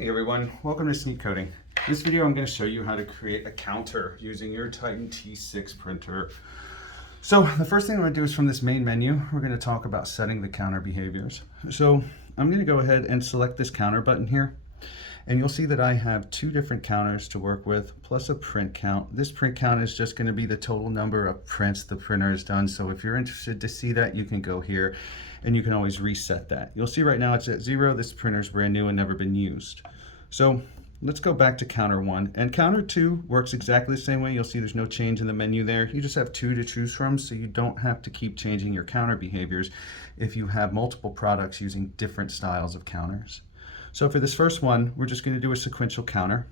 Hey everyone, welcome to Sneed Coding. In this video I'm going to show you how to create a counter using your Titan T6 printer. So the first thing I'm going to do is from this main menu, we're going to talk about setting the counter behaviors. So I'm going to go ahead and select this counter button here. And you'll see that I have two different counters to work with, plus a print count. This print count is just going to be the total number of prints the printer has done. So if you're interested to see that, you can go here and you can always reset that. You'll see right now it's at 0. This printer is brand new and never been used. So let's go back to counter 1. And counter 2 works exactly the same way. You'll see there's no change in the menu there. You just have 2 to choose from, so you don't have to keep changing your counter behaviors if you have multiple products using different styles of counters. So for this first one, we're just going to do a sequential counter,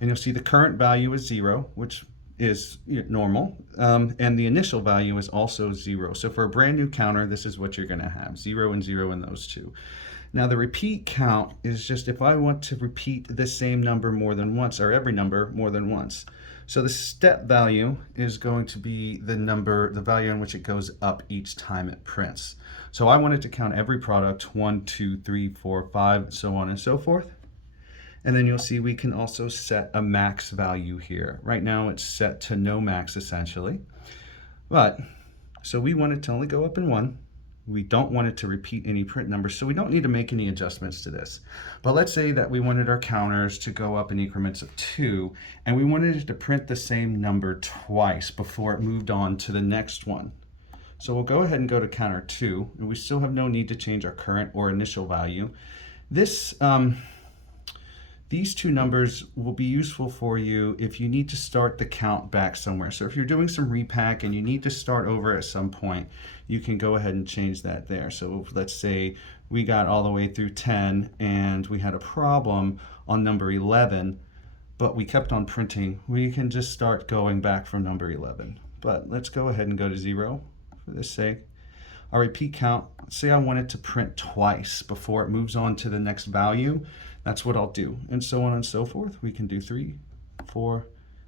and you'll see the current value is 0, which is normal, and the initial value is also 0. So for a brand new counter, this is what you're going to have, 0 and 0 in those two. Now the repeat count is just if I want to repeat the same number more than once, or every number more than once. So the step value is going to be the value in which it goes up each time it prints. So I wanted to count every product, 1, 2, 3, 4, 5, so on and so forth. And then you'll see we can also set a max value here. Right now it's set to no max essentially. But, so we want it to only go up in 1. We don't want it to repeat any print numbers, so we don't need to make any adjustments to this. But let's say that we wanted our counters to go up in increments of 2, and we wanted it to print the same number twice before it moved on to the next one. So we'll go ahead and go to counter 2, and we still have no need to change our current or initial value. These two numbers will be useful for you if you need to start the count back somewhere. So if you're doing some repack and you need to start over at some point, you can go ahead and change that there. So let's say we got all the way through 10 and we had a problem on number 11, but we kept on printing. We can just start going back from number 11. But let's go ahead and go to 0 for this sake. Our repeat count, let's say I want it to print twice before it moves on to the next value. That's what I'll do, and so on and so forth. We can do 3, 4,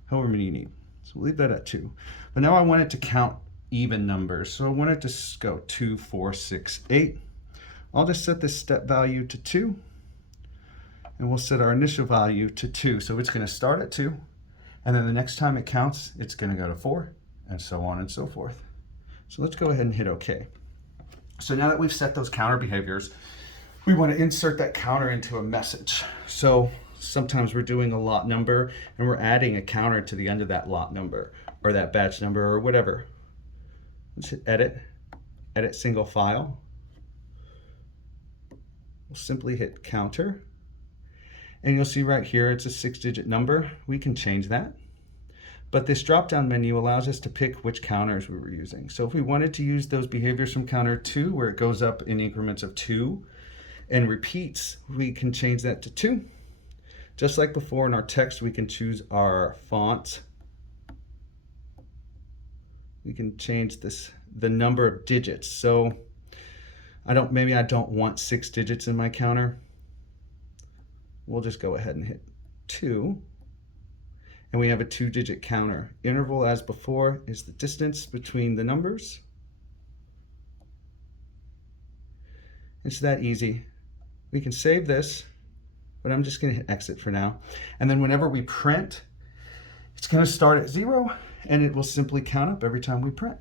however many you need. So we'll leave that at 2. But now I want it to count even numbers. So I want it to go 2, 4, 6, 8. I'll just set this step value to 2, and we'll set our initial value to 2. So it's going to start at 2, and then the next time it counts, it's going to go to 4, and so on and so forth. So let's go ahead and hit OK. So now that we've set those counter behaviors, we want to insert that counter into a message. So sometimes we're doing a lot number and we're adding a counter to the end of that lot number or that batch number or whatever. Let's hit edit, edit single file. We'll simply hit counter. And you'll see right here it's a 6-digit number. We can change that. But this drop-down menu allows us to pick which counters we were using. So if we wanted to use those behaviors from counter 2, where it goes up in increments of 2 and repeats, we can change that to 2. Just like before in our text, we can choose our font. We can change the number of digits. So maybe I don't want 6 digits in my counter. We'll just go ahead and hit 2. And we have a 2-digit counter. Interval, as before, is the distance between the numbers. It's that easy. We can save this, but I'm just going to hit exit for now. And then whenever we print, it's going to start at 0, and it will simply count up every time we print.